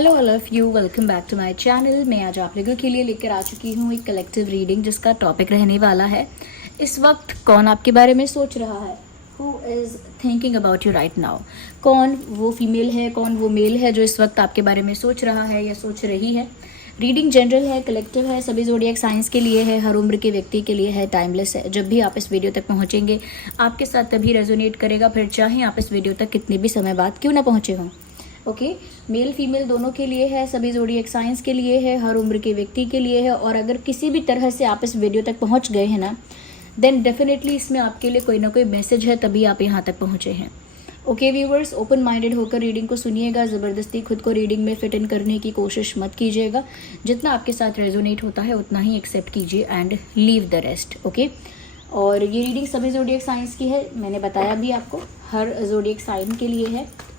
Hello all of you, welcome back to my channel. मैं आज आप लोगों के लिए लेकर आ चुकी हूँ एक कलेक्टिव रीडिंग जिसका टॉपिक रहने वाला है इस वक्त कौन आपके बारे में सोच रहा है। Who is thinking about you right now. कौन वो फीमेल है, कौन वो मेल है जो इस वक्त आपके बारे में सोच रहा है या सोच रही है। रीडिंग जनरल है, कलेक्टिव है, सभी ज़ोडिएक साइंस के लिए है, हर उम्र के व्यक्ति के लिए है, टाइमलेस है। जब भी आप इस वीडियो तक पहुँचेंगे आपके साथ तभी रेजोनेट करेगा, फिर चाहे आप इस वीडियो तक कितने भी समय बाद क्यों ना पहुँचे हों। ओके, मेल फीमेल दोनों के लिए है, सभी ज़ोडिएक साइंस के लिए है, हर उम्र के व्यक्ति के लिए है। और अगर किसी भी तरह से आप इस वीडियो तक पहुंच गए हैं ना, देन डेफिनेटली इसमें आपके लिए कोई ना कोई मैसेज है, तभी आप यहाँ तक पहुँचे हैं। ओके व्यूवर्स, ओपन माइंडेड होकर रीडिंग को सुनिएगा। ज़बरदस्ती खुद को रीडिंग में फिट इन करने की कोशिश मत कीजिएगा। जितना आपके साथ रेजोनेट होता है उतना ही एक्सेप्ट कीजिए and leave the rest. Okay, और ये रीडिंग सभी ज़ोडिएक साइंस की है, मैंने बताया भी आपको, हर ज़ोडिएक साइन के लिए है।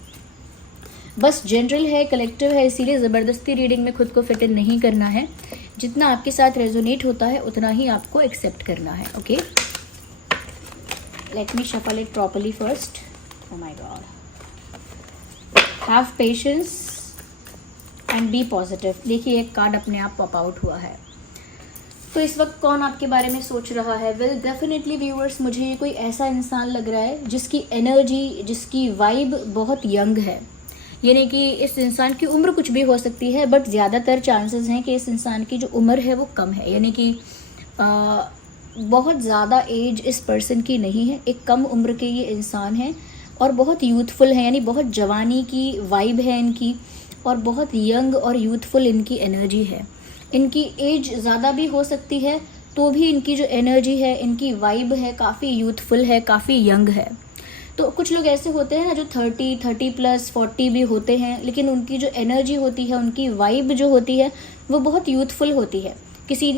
बस जनरल है, कलेक्टिव है, इसीलिए ज़बरदस्ती रीडिंग में खुद को फिट इन नहीं करना है। जितना आपके साथ रेजोनेट होता है उतना ही आपको एक्सेप्ट करना है। Okay, let me shuffle it properly first. Oh my god, have patience and be positive. देखिए एक कार्ड अपने आप पॉप आउट हुआ है। तो इस वक्त कौन आपके बारे में सोच रहा है? वेल डेफिनेटली व्यूअर्स, मुझे ये कोई ऐसा इंसान लग रहा है जिसकी एनर्जी, जिसकी वाइब बहुत यंग है। यानी कि इस इंसान की उम्र कुछ भी हो सकती है, बट ज़्यादातर चांसेस हैं कि इस इंसान की जो उम्र है वो कम है। यानी कि बहुत ज़्यादा एज इस पर्सन की नहीं है, एक कम उम्र के ये इंसान है और बहुत यूथफुल है, यानी बहुत जवानी की वाइब है इनकी और बहुत यंग और यूथफुल इनकी एनर्जी है। इनकी एज ज़्यादा भी हो सकती है तो भी इनकी जो एनर्जी है, इनकी वाइब है, काफ़ी यूथफुल है, काफ़ी यंग है। तो कुछ लोग ऐसे होते हैं ना जो 30+ 40 भी होते हैं, लेकिन उनकी जो एनर्जी होती है, उनकी वाइब जो होती है वो बहुत यूथफुल होती है। किसी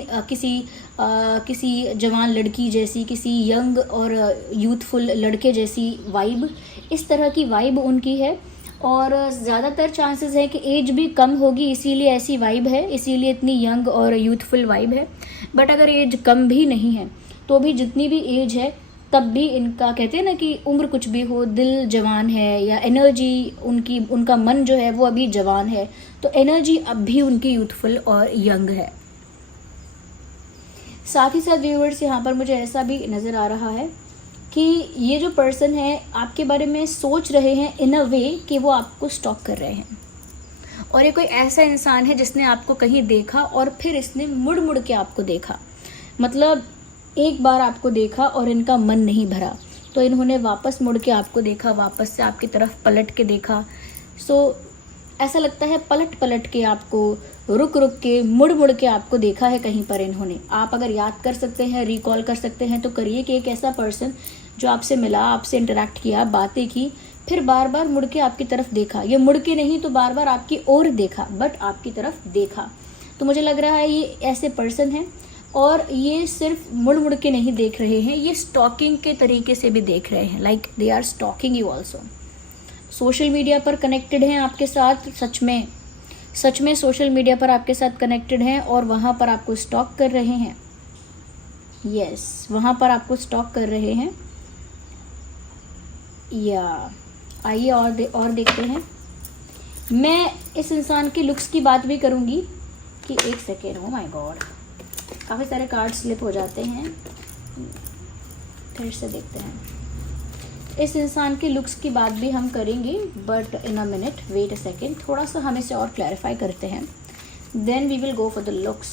जवान लड़की जैसी, किसी यंग और यूथफुल लड़के जैसी वाइब, इस तरह की वाइब उनकी है। और ज़्यादातर चांसेस है कि एज भी कम होगी, इसीलिए ऐसी वाइब है, इसीलिए इतनी यंग और यूथफुल वाइब है। बट अगर एज कम भी नहीं है तो भी जितनी भी एज है तब भी इनका, कहते हैं ना कि उम्र कुछ भी हो, दिल जवान है या एनर्जी उनका मन जो है वो अभी जवान है, तो एनर्जी अब भी उनकी यूथफुल और यंग है। साथ ही साथ व्यूअर्स, यहाँ पर मुझे ऐसा भी नज़र आ रहा है कि ये जो पर्सन है आपके बारे में सोच रहे हैं इन अ वे कि वो आपको स्टॉक कर रहे हैं। और ये कोई ऐसा इंसान है जिसने आपको कहीं देखा और फिर इसने मुड़ मुड़ के आपको देखा। मतलब एक बार आपको देखा और इनका मन नहीं भरा तो इन्होंने वापस मुड़ के आपको देखा, वापस से आपकी तरफ पलट के देखा। सो ऐसा लगता है पलट पलट के आपको, रुक रुक के, मुड़ मुड़ के आपको देखा है कहीं पर इन्होंने। आप अगर याद कर सकते हैं, रिकॉल कर सकते हैं तो करिए कि एक ऐसा पर्सन जो आपसे मिला, आपसे इंटरेक्ट किया, बातें की, फिर बार बार मुड़ के आपकी तरफ देखा। ये मुड़ के नहीं तो बार बार आपकी ओर देखा, बट आपकी तरफ देखा। तो मुझे लग रहा है ये ऐसे पर्सन हैं और ये सिर्फ मुड़ मुड़ के नहीं देख रहे हैं, ये स्टॉकिंग के तरीके से भी देख रहे हैं। Like they are stalking you also. Social media पर कनेक्टेड हैं आपके साथ, सच में सोशल मीडिया पर आपके साथ कनेक्टेड हैं और वहाँ पर आपको स्टॉक कर रहे हैं। यस, वहाँ पर आपको स्टॉक कर रहे हैं। या आइए और देखते हैं। मैं इस इंसान के लुक्स की बात भी करूँगी कि एक सेकेंड, ओ माय गॉड, काफ़ी सारे कार्ड स्लिप हो जाते हैं, फिर से देखते हैं। इस इंसान के लुक्स की बात भी हम करेंगे, but in a minute, wait a second, थोड़ा सा हम इसे और क्लैरिफाई करते हैं, then we will go for the looks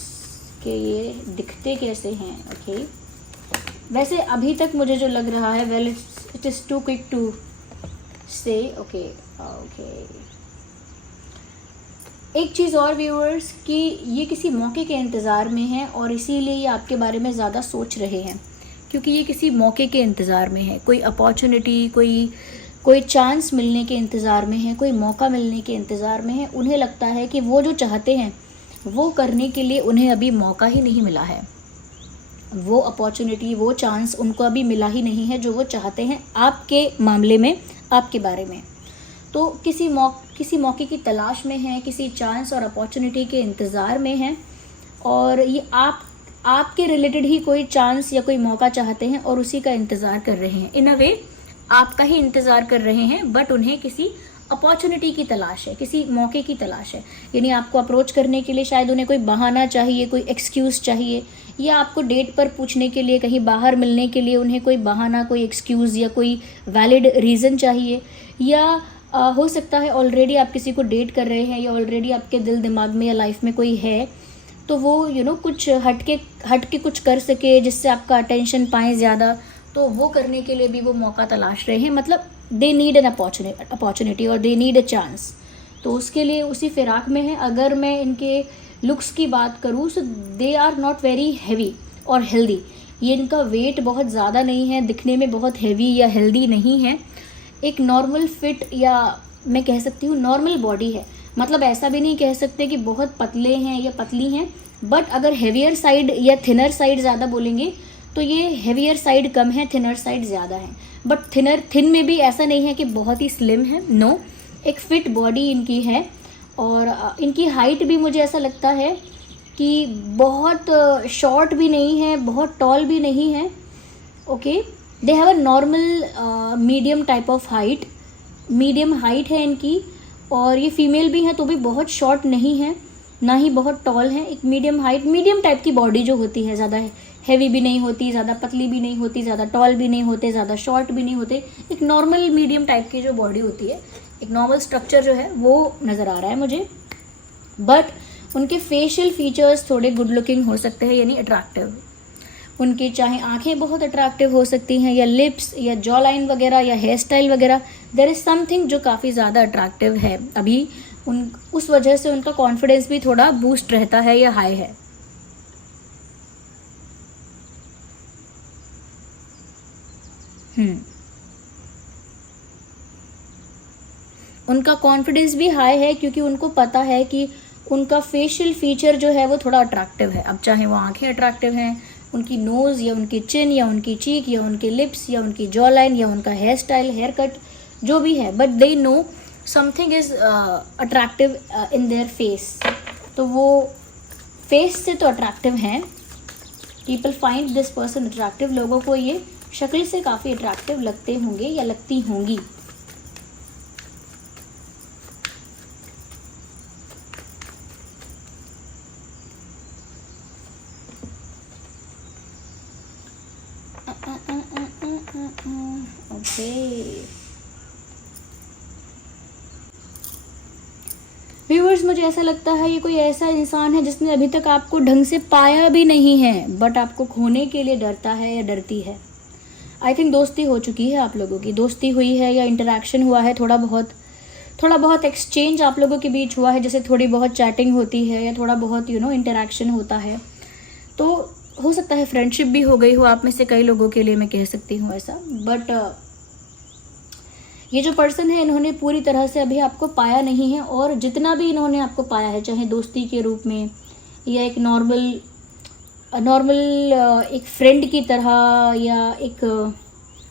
कि ये दिखते कैसे हैं। ओके, वैसे अभी तक मुझे जो लग रहा है, well it is too quick to say. Okay, एक चीज़ और व्यूअर्स कि ये किसी मौके के इंतज़ार में हैं और इसीलिए ये आपके बारे में ज़्यादा सोच रहे हैं, क्योंकि ये किसी मौके के इंतज़ार में है, कोई अपॉर्चुनिटी, कोई चांस मिलने के इंतज़ार में है, कोई मौका मिलने के इंतज़ार में है। उन्हें लगता है कि वो जो चाहते हैं वो करने के लिए उन्हें अभी मौका ही नहीं मिला है, वो अपॉर्चुनिटी, वो चांस उनको अभी मिला ही नहीं है जो वो चाहते हैं आपके मामले में, आपके बारे में। तो किसी मौके की तलाश में हैं, किसी चांस और अपॉर्चुनिटी के इंतज़ार में हैं और ये आपके रिलेटेड ही कोई चांस या कोई मौका चाहते हैं और उसी का इंतज़ार कर रहे हैं। इन अ वे आपका ही इंतज़ार कर रहे हैं, बट उन्हें किसी अपॉर्चुनिटी की तलाश है, किसी मौके की तलाश है। यानी आपको अप्रोच करने के लिए शायद उन्हें कोई बहाना चाहिए, कोई एक्सक्यूज़ चाहिए, या आपको डेट पर पूछने के लिए, कहीं बाहर मिलने के लिए उन्हें कोई बहाना, कोई एक्सक्यूज़ या कोई वैलिड रीज़न चाहिए। या हो सकता है ऑलरेडी आप किसी को डेट कर रहे हैं, या ऑलरेडी आपके दिल दिमाग में या लाइफ में कोई है, तो वो कुछ हट के कुछ कर सके जिससे आपका अटेंशन पाएँ ज़्यादा, तो वो करने के लिए भी वो मौका तलाश रहे हैं। मतलब दे नीड एन अपॉर्चुनिटी और दे नीड अ चांस, तो उसके लिए उसी फिराक में है। अगर मैं इनके लुक्स की बात करूँ, so they are not very heavy और हेल्दी। ये इनका वेट बहुत ज़्यादा नहीं है, दिखने में बहुत हैवी या हेल्दी नहीं है, एक नॉर्मल फिट, या मैं कह सकती हूँ नॉर्मल बॉडी है। मतलब ऐसा भी नहीं कह सकते कि बहुत पतले हैं या पतली हैं, बट अगर हेवियर साइड या थिनर साइड ज़्यादा बोलेंगे तो ये हेवियर साइड कम है, थिनर साइड ज़्यादा है। बट थिन में भी ऐसा नहीं है कि बहुत ही स्लिम है, नो, एक फिट बॉडी इनकी है। और इनकी हाइट भी मुझे ऐसा लगता है कि बहुत शॉर्ट भी नहीं है, बहुत टॉल भी नहीं है। Okay, they have a normal medium type of height, medium height है इनकी। और ये फीमेल भी हैं तो भी बहुत शॉर्ट नहीं है, ना ही बहुत टॉल है, एक मीडियम हाइट, मीडियम टाइप की बॉडी जो होती है, ज़्यादा हैवी भी नहीं होती, ज़्यादा पतली भी नहीं होती, ज़्यादा टॉल भी नहीं होते, ज़्यादा शॉर्ट भी नहीं होते, एक नॉर्मल मीडियम टाइप की जो बॉडी होती है, एक नॉर्मल स्ट्रक्चर जो है वो नज़र आ रहा है मुझे। बट उनके फेशियल फीचर्स थोड़े गुड लुकिंग हो सकते हैं, यानी अट्रैक्टिव। उनकी चाहे आंखें बहुत अट्रैक्टिव हो सकती हैं, या लिप्स, या जॉ लाइन वगैरह, या हेयर स्टाइल वगैरह, देयर इज़ समथिंग जो काफ़ी ज़्यादा अट्रैक्टिव है अभी। उस वजह से उनका कॉन्फिडेंस भी थोड़ा बूस्ट रहता है या हाई है। उनका कॉन्फिडेंस भी हाई है क्योंकि उनको पता है कि उनका फेशियल फीचर जो है वो थोड़ा अट्रैक्टिव है। अब चाहे वो आंखें अट्रैक्टिव हैं, उनकी नोज़ या उनकी चिन या उनकी चीक या उनके लिप्स या उनकी जॉ लाइन या उनका हेयर स्टाइल, हेयर कट जो भी है, but they know something is attractive in their face. तो वो फेस से तो अट्रैक्टिव हैं, people find this person attractive. लोगों को ये शक्ल से काफ़ी अट्रैक्टिव लगते होंगे या लगती होंगी। व्यूअर्स, मुझे ऐसा लगता है ये कोई ऐसा इंसान है जिसने अभी तक आपको ढंग से पाया भी नहीं है, बट आपको खोने के लिए डरता है या डरती है। आई थिंक दोस्ती हो चुकी है, आप लोगों की दोस्ती हुई है या इंटरेक्शन हुआ है, थोड़ा बहुत एक्सचेंज आप लोगों के बीच हुआ है, जैसे थोड़ी बहुत चैटिंग होती है या थोड़ा बहुत इंटरेक्शन होता है। तो हो सकता है फ्रेंडशिप भी हो गई हो आप में से कई लोगों के लिए, मैं कह सकती हूँ ऐसा। बट ये जो पर्सन है, इन्होंने पूरी तरह से अभी आपको पाया नहीं है, और जितना भी इन्होंने आपको पाया है, चाहे दोस्ती के रूप में या एक नॉर्मल एक फ्रेंड की तरह या एक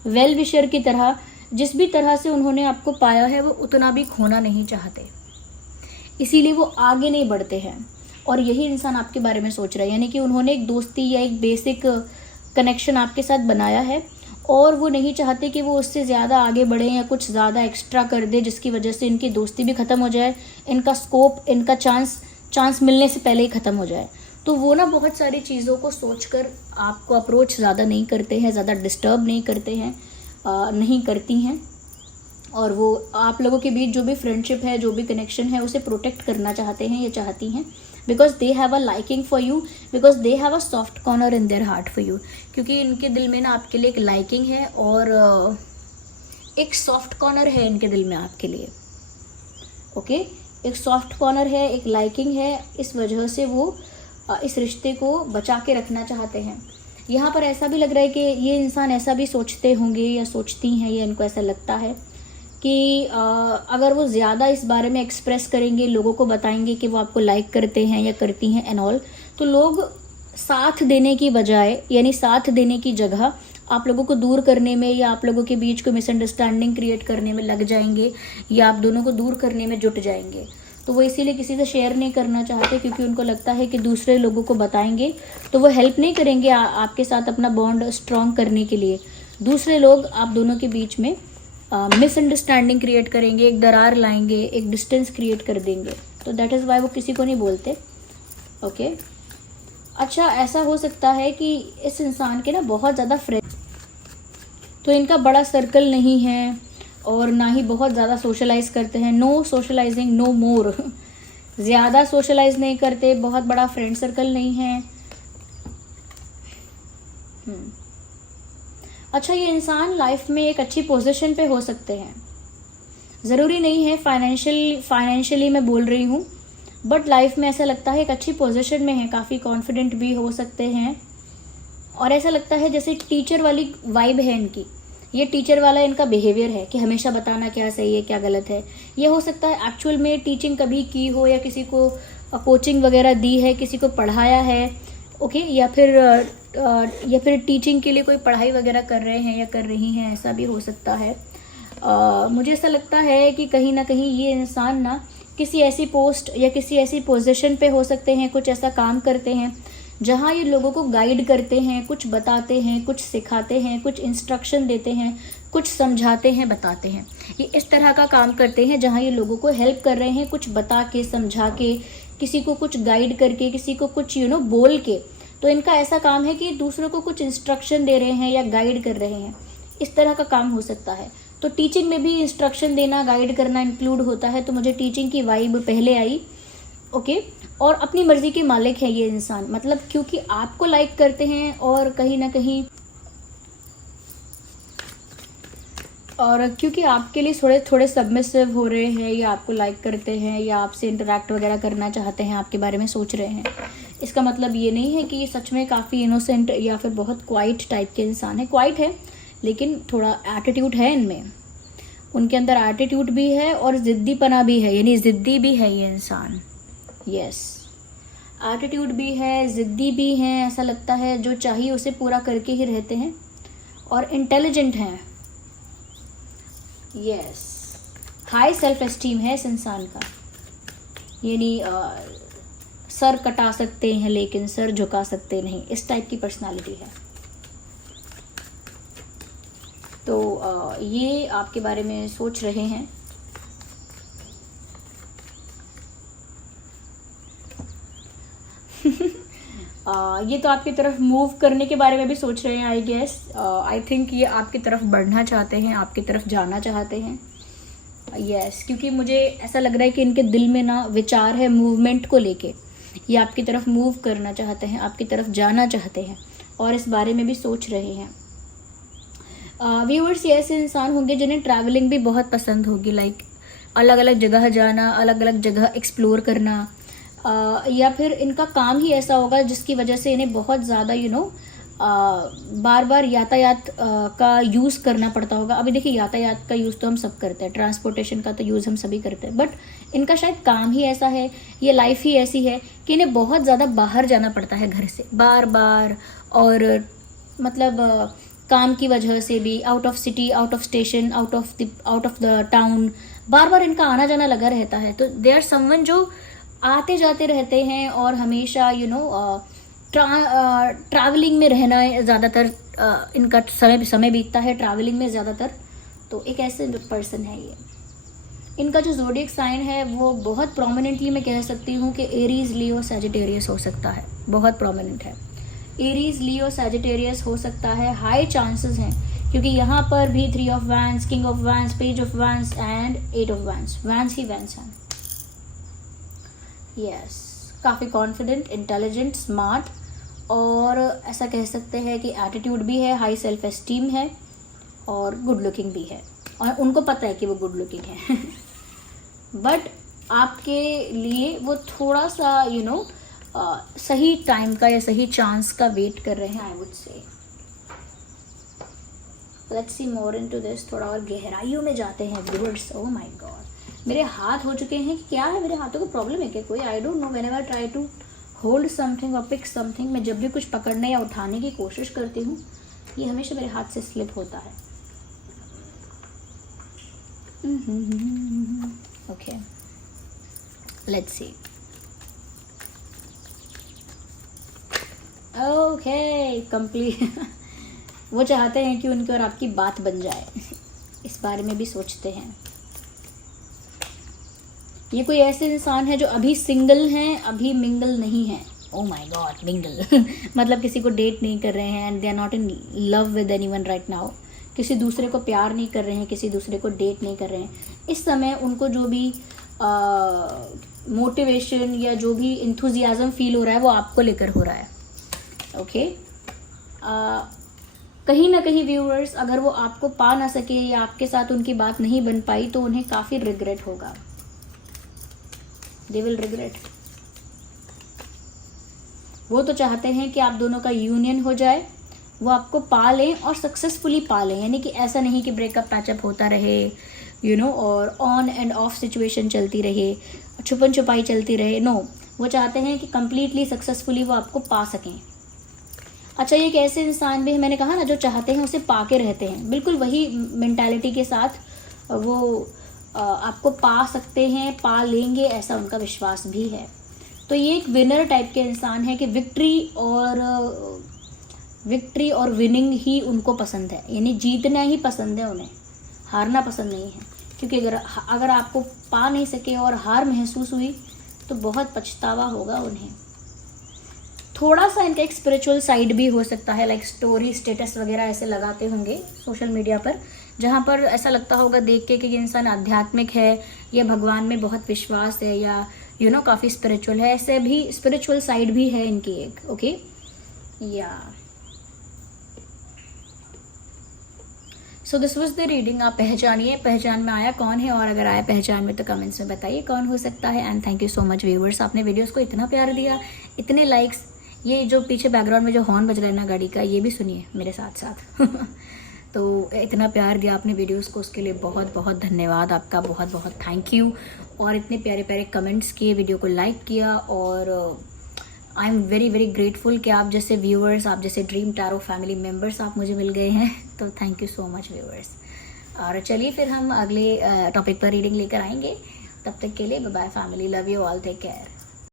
वेल विशर की तरह, जिस भी तरह से उन्होंने आपको पाया है, वो उतना भी खोना नहीं चाहते, इसीलिए वो आगे नहीं बढ़ते हैं। और यही इंसान आपके बारे में सोच रहा है, यानी कि उन्होंने एक दोस्ती या एक बेसिक कनेक्शन आपके साथ बनाया है, और वो नहीं चाहते कि वो उससे ज़्यादा आगे बढ़े या कुछ ज़्यादा एक्स्ट्रा कर दे, जिसकी वजह से इनकी दोस्ती भी ख़त्म हो जाए, इनका स्कोप, इनका चांस मिलने से पहले ही ख़त्म हो जाए। तो वो ना बहुत सारी चीज़ों को सोचकर आपको अप्रोच ज़्यादा नहीं करते हैं, ज़्यादा डिस्टर्ब नहीं करते हैं, नहीं करती हैं। और वो आप लोगों के बीच जो भी फ्रेंडशिप है, जो भी कनेक्शन है, उसे प्रोटेक्ट करना चाहते हैं या चाहती हैं, because they have a liking for you, because they have a soft corner in their heart for you. क्योंकि इनके दिल में ना आपके लिए एक लाइकिंग है और एक सॉफ्ट कॉर्नर है इनके दिल में आपके लिए। ओके, एक सॉफ्ट कॉर्नर है, एक लाइकिंग है, इस वजह से वो इस रिश्ते को बचा के रखना चाहते हैं। यहाँ पर ऐसा भी लग रहा है कि ये इंसान ऐसा भी सोचते होंगे या सोचती हैं, या इनको ऐसा लगता है कि अगर वो ज़्यादा इस बारे में एक्सप्रेस करेंगे, लोगों को बताएंगे कि वो आपको लाइक करते हैं या करती हैं एंड ऑल, तो लोग साथ देने की बजाय, यानी साथ देने की जगह आप लोगों को दूर करने में या आप लोगों के बीच को मिसअंडरस्टैंडिंग क्रिएट करने में लग जाएंगे, या आप दोनों को दूर करने में जुट जाएंगे। तो वो इसीलिए किसी से शेयर नहीं करना चाहते, क्योंकि उनको लगता है कि दूसरे लोगों को बताएंगे तो वो हेल्प नहीं करेंगे आपके साथ अपना बॉन्ड स्ट्रॉन्ग करने के लिए। दूसरे लोग आप दोनों के बीच में मिसअंडरस्टैंडिंग क्रिएट करेंगे, एक दरार लाएंगे, एक डिस्टेंस क्रिएट कर देंगे। तो दैट इज़ वाई वो किसी को नहीं बोलते। ओके अच्छा, ऐसा हो सकता है कि इस इंसान के ना बहुत ज़्यादा फ्रेंड, तो इनका बड़ा सर्कल नहीं है और ना ही बहुत ज़्यादा सोशलाइज करते हैं। नो सोशलाइजिंग, नो मोर। ज़्यादा सोशलाइज नहीं करते, बहुत बड़ा फ्रेंड सर्कल नहीं है। अच्छा, ये इंसान लाइफ में एक अच्छी पोजीशन पे हो सकते हैं, ज़रूरी नहीं है फाइनेंशियली मैं बोल रही हूँ, बट लाइफ में ऐसा लगता है एक अच्छी पोजीशन में है, काफ़ी कॉन्फिडेंट भी हो सकते हैं। और ऐसा लगता है जैसे टीचर वाली वाइब है इनकी, ये टीचर वाला इनका बिहेवियर है कि हमेशा बताना क्या सही है क्या गलत है। ये हो सकता है एक्चुअल में टीचिंग कभी की हो या किसी को कोचिंग वगैरह दी है, किसी को पढ़ाया है, ओके, या फिर टीचिंग के लिए कोई पढ़ाई वगैरह कर रहे हैं या कर रही हैं, ऐसा भी हो सकता है। मुझे ऐसा लगता है कि कहीं ना कहीं ये इंसान ना किसी ऐसी पोस्ट या किसी ऐसी पोजीशन पे हो सकते हैं, कुछ ऐसा काम करते हैं जहाँ ये लोगों को गाइड करते हैं, कुछ बताते हैं, कुछ सिखाते हैं, कुछ इंस्ट्रक्शन देते हैं, कुछ समझाते हैं, बताते हैं। ये इस तरह का काम करते हैं जहाँ ये लोगों को हेल्प कर रहे हैं, कुछ बता के, समझा के, किसी को कुछ गाइड करके, किसी को कुछ बोल के। तो इनका ऐसा काम है कि दूसरों को कुछ इंस्ट्रक्शन दे रहे हैं या गाइड कर रहे हैं, इस तरह का काम हो सकता है। तो टीचिंग में भी इंस्ट्रक्शन देना, गाइड करना इंक्लूड होता है। तो मुझे टीचिंग की वाइब पहले आई, ओके। और अपनी मर्जी के मालिक है ये इंसान, मतलब क्योंकि आपको लाइक करते हैं और कहीं ना कहीं और क्योंकि आपके लिए थोड़े थोड़े सबमिसिव हो रहे हैं या आपको लाइक करते हैं या आपसे इंटरेक्ट वगैरह करना चाहते हैं, आपके बारे में सोच रहे हैं, इसका मतलब ये नहीं है कि ये सच में काफ़ी इनोसेंट या फिर बहुत क्वाइट टाइप के इंसान है। क्वाइट है लेकिन थोड़ा एटीट्यूड है इनमें, उनके अंदर एटीट्यूड भी है और ज़िद्दीपना भी है, यानी ज़िद्दी भी है ये इंसान। यस, एटीट्यूड भी है, ज़िद्दी भी हैं, ऐसा लगता है जो चाहिए उसे पूरा करके ही रहते हैं और इंटेलिजेंट हैं। यस, हाई सेल्फ एस्टीम है इस इंसान का, यानी सर कटा सकते हैं लेकिन सर झुका सकते नहीं, इस टाइप की पर्सनालिटी है। तो ये आपके बारे में सोच रहे हैं। ये तो आपकी तरफ मूव करने के बारे में भी सोच रहे हैं, आई गेस। आई थिंक ये आपकी तरफ बढ़ना चाहते हैं, आपकी तरफ जाना चाहते हैं। यस, क्योंकि मुझे ऐसा लग रहा है कि इनके दिल में ना विचार है मूवमेंट को लेके, ये आपकी तरफ मूव करना चाहते हैं, आपकी तरफ जाना चाहते हैं और इस बारे में भी सोच रहे हैं। व्यूअर्स, ये ऐसे इंसान होंगे जिन्हें ट्रैवलिंग भी बहुत पसंद होगी, लाइक अलग अलग जगह जाना, अलग अलग जगह एक्सप्लोर करना, या फिर इनका काम ही ऐसा होगा जिसकी वजह से इन्हें बहुत ज़्यादा बार बार यातायात का यूज़ करना पड़ता होगा। अभी देखिए, यातायात का यूज़ तो हम सब करते हैं, ट्रांसपोर्टेशन का तो यूज़ हम सभी करते हैं, बट इनका शायद काम ही ऐसा है, ये लाइफ ही ऐसी है कि इन्हें बहुत ज़्यादा बाहर जाना पड़ता है घर से बार बार, और मतलब काम की वजह से भी out of city, out of station, out of the town, बार बार इनका आना जाना लगा रहता है। तो दे आर समवन जो आते जाते रहते हैं और हमेशा ट्रैवलिंग में रहना ज़्यादातर इनका समय बीतता है ट्रैवलिंग में ज़्यादातर। तो एक ऐसे पर्सन है ये। इनका जो ज़ोडिएक साइन है वो बहुत प्रोमिनेंटली मैं कह सकती हूँ कि एरीज, लियो, सैजिटेरियस हो सकता है, बहुत प्रोमिनेंट है। एरीज, लियो, सैजिटेरियस हो सकता है, हाई चांसेस हैं, क्योंकि यहाँ पर भी 3 of wands, king of wands, page of wands and 8 of wands, wands ही वैंस हैं। यस, काफ़ी कॉन्फिडेंट, इंटेलिजेंट, स्मार्ट, और ऐसा कह सकते हैं कि एटीट्यूड भी है, हाई सेल्फ एस्टीम है और गुड लुकिंग भी है, और उनको पता है कि वो गुड लुकिंग है बट आपके लिए वो थोड़ा सा सही टाइम का या सही चांस का वेट कर रहे हैं, I would say. Let's see more into this, थोड़ा और गहराइयों में जाते हैं व्यूअर्स। ओह माय गॉड, मेरे हाथ हो चुके हैं, क्या है मेरे हाथों को प्रॉब्लम है क्या कोई? I don't know, whenever try to hold something और पिक समथिंग, मैं जब भी कुछ पकड़ने या उठाने की कोशिश करती हूँ ये हमेशा मेरे हाथ से स्लिप होता है। Okay, let's see. Okay, complete वो चाहते हैं कि उनकी और आपकी बात बन जाए इस बारे में भी सोचते हैं। ये कोई ऐसे इंसान है जो अभी सिंगल हैं, अभी मिंगल नहीं है। ओ माय गॉड, मिंगल मतलब किसी को डेट नहीं कर रहे हैं and they are not in love with anyone right now. किसी दूसरे को प्यार नहीं कर रहे हैं, किसी दूसरे को डेट नहीं कर रहे हैं। इस समय उनको जो भी मोटिवेशन या जो भी इंथुजियाज्म फील हो रहा है वो आपको लेकर हो रहा है। ओके कहीं ना कहीं व्यूअर्स, अगर वो आपको पा ना सके या आपके साथ उनकी बात नहीं बन पाई तो उन्हें काफ़ी रिग्रेट होगा। They will regret. वो तो चाहते हैं कि आप दोनों का यूनियन हो जाए, वो आपको पा लें और सक्सेसफुली पा लें। यानी कि ऐसा नहीं कि ब्रेकअप पैचअप होता रहे और ऑन एंड ऑफ सिचुएशन चलती रहे, छुपन छुपाई चलती रहे। नो, वो चाहते हैं कि कंप्लीटली सक्सेसफुली वो आपको पा सकें। अच्छा, ये एक ऐसे इंसान भी है, मैंने कहा ना, जो चाहते हैं उसे पा के रहते हैं। बिल्कुल वही मेंटालिटी के साथ वो आपको पा सकते हैं, पा लेंगे, ऐसा उनका विश्वास भी है। तो ये एक विनर टाइप के इंसान है कि विक्ट्री और विनिंग ही उनको पसंद है। यानी जीतना ही पसंद है उन्हें, हारना पसंद नहीं है। क्योंकि अगर आपको पा नहीं सके और हार महसूस हुई तो बहुत पछतावा होगा उन्हें। थोड़ा सा इनका एक स्पिरिचुअल साइड भी हो सकता है, लाइक स्टोरी स्टेटस वगैरह ऐसे लगाते होंगे सोशल मीडिया पर, जहाँ पर ऐसा लगता होगा देख के कि ये इंसान आध्यात्मिक है या भगवान में बहुत विश्वास है या काफ़ी स्पिरिचुअल है। ऐसे भी स्पिरिचुअल साइड भी है इनकी एक। ओके या so this was the reading. आप पहचानिए, पहचान में आया कौन है, और अगर आया पहचान में तो कमेंट्स में बताइए कौन हो सकता है। And thank you so much viewers, आपने वीडियोस को इतना प्यार दिया, इतने लाइक्स। ये जो पीछे बैकग्राउंड में जो हॉर्न बज रहा है ना गाड़ी का, ये भी सुनिए मेरे साथ साथ तो इतना प्यार दिया आपने वीडियोस को, उसके लिए बहुत बहुत धन्यवाद आपका, बहुत बहुत थैंक यू। और इतने प्यारे प्यारे कमेंट्स किए, वीडियो को लाइक किया, और I am very very grateful कि आप जैसे व्यूअर्स, आप जैसे ड्रीम टैरो फैमिली मेम्बर्स आप मुझे मिल गए हैं। तो thank you so much viewers. और चलिए फिर हम अगले टॉपिक पर रीडिंग लेकर आएंगे। तब तक के लिए bye bye family, love you all, take care.